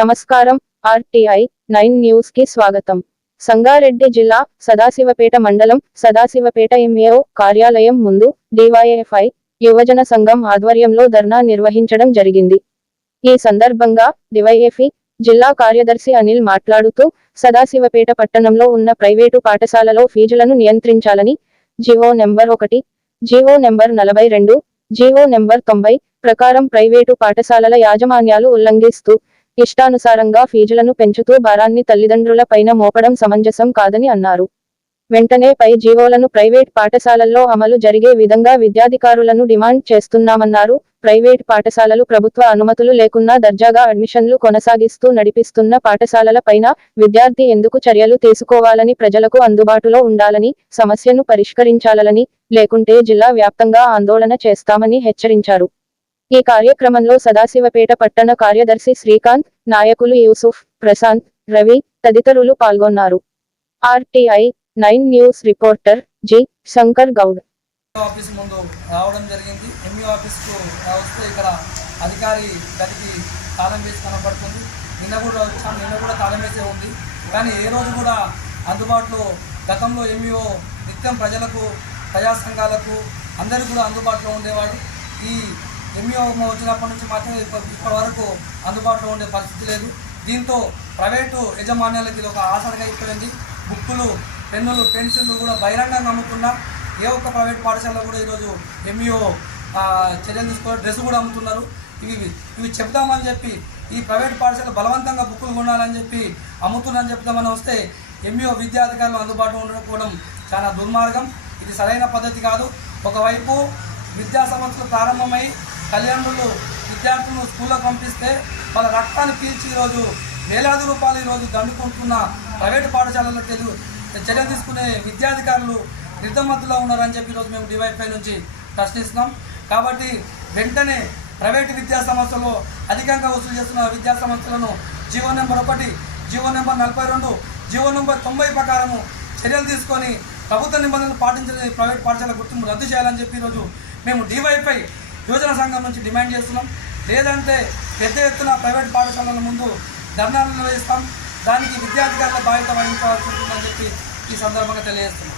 నమస్కారం. RTI 9 news కి స్వాగతం. సంగారెడ్డి జిల్లా సదాశివపేట మండలం సదాశివపేట ఎంఏఓ కార్యాలయం ముందు డివైఎఫ్ఐ యువజన సంఘం ఆధ్వర్యంలో ధర్నా నిర్వహించడం జరిగింది. ఈ సందర్భంగా డివైఎఫ్ఐ జిల్లా కార్యదర్శి అనిల్ మాట్లాడుతూ సదాశివపేట పట్టణంలో ఉన్న ప్రైవేటు పాఠశాలలో ఫీజులను నియంత్రించాలని GO number 1, GO number 42, GO number 90 ప్రకారం ప్రైవేటు పాఠశాలల యాజమాన్యాలు ఉల్లంఘిస్తూ ఇష్టానుసారంగా ఫీజులను పెంచుతూ భారాన్ని తల్లిదండ్రుల పైన మోపడం సమంజసం కాదని అన్నారు. వెంటనే పై జీవోలను ప్రైవేట్ పాఠశాలల్లో అమలు జరిగే విధంగా విద్యాధికారులను డిమాండ్ చేస్తున్నామన్నారు. ప్రైవేట్ పాఠశాలలు ప్రభుత్వ అనుమతులు లేకున్నా దర్జాగా అడ్మిషన్లు కొనసాగిస్తూ నడిపిస్తున్న పాఠశాలల పైన విద్యార్థి ఎందుకు చర్యలు తీసుకోవాలని, ప్రజలకు అందుబాటులో ఉండాలని, సమస్యను పరిష్కరించాలని, లేకుంటే జిల్లా వ్యాప్తంగా ఆందోళన చేస్తామని హెచ్చరించారు. ఈ కార్యక్రమంలో సదాశివపేట పట్టణ కార్యదర్శి శ్రీకాంత్, నాయకులు యూసుఫ్, ప్రశాంత్, రవి తదితరులు పాల్గొన్నారు. RTI 9 news reporter G. Shankar Goud. Office ముందు రావడం జరిగింది. ఎంఈఓ ఆఫీస్కు వస్తే ఇక్కడ అధికారి గదికి తాళం వేసి కనబడుతుంది. నిన్న కూడా తాళం వేసే ఉంది. కానీ ఏ రోజు కూడా అందుబాటులో, గతంలో ఎంఈఓ నిత్యం ప్రజలకు, ప్రజా సంఘాలకు అందరికీ కూడా అందుబాటులో ఉండేవాడు. ఈ ఎంఈఓ వచ్చినప్పటి నుంచి మాత్రం ఇప్పటి వరకు అందుబాటులో ఉండే పరిస్థితి లేదు. దీంతో ప్రైవేటు యజమాన్యాలకి ఇది ఒక ఆసనగా అయిపోయింది. బుక్కులు, పెన్నులు, పెన్సిళ్ళు కూడా బహిరంగంగా అమ్ముతున్నా ఏ ఒక్క ప్రైవేట్ పాఠశాలలో కూడా ఈరోజు ఎంఈఓ చర్యలు తీసుకోవాలి. డ్రెస్ కూడా అమ్ముతున్నారు. ఇవి చెప్దామని చెప్పి ఈ ప్రైవేట్ పాఠశాల బలవంతంగా బుక్కులు కొనాలని చెప్పి అమ్ముతున్నారని చెప్తామని వస్తే ఎంఈఓ విద్యాధికారులు అందుబాటులో ఉండకపోవడం చాలా దుర్మార్గం. ఇది సరైన పద్ధతి కాదు. ఒకవైపు విద్యా సంవత్సరాలు ప్రారంభమై తల్లిదండ్రులు విద్యార్థులను స్కూల్లో పంపిస్తే వాళ్ళ రక్తాన్ని పీల్చి ఈరోజు వేలాది రూపాయలు ఈరోజు దండుకుంటున్న ప్రైవేటు పాఠశాలల్లో చర్య తీసుకునే విద్యాధికారులు నిర్ధమత్తులో ఉన్నారని చెప్పి ఈరోజు మేము డివైఎఫ్ఐ నుంచి ప్రశ్నిస్తున్నాం. కాబట్టి వెంటనే ప్రైవేటు విద్యా సంస్థల్లో అధికంగా వసూలు చేస్తున్న విద్యా సంస్థలను GO number 1, GO number 42, GO number 90 ప్రకారము చర్యలు తీసుకొని ప్రభుత్వ నిబంధనలు పాటించని ప్రైవేట్ పాఠశాల గుర్తింపు రద్దు చేయాలని చెప్పి ఈరోజు మేము డివైఎఫ్ఐ యువజన సంఘం నుంచి డిమాండ్ చేస్తున్నాం. లేదంటే పెద్ద ఎత్తున ప్రైవేట్ పాఠశాలల ముందు ధర్నాలు నిర్వహిస్తాం. దానికి విద్యార్థిగారుల బాధ్యత వహించాల్సి ఉంటుందని చెప్పి ఈ సందర్భంగా తెలియజేస్తున్నాం.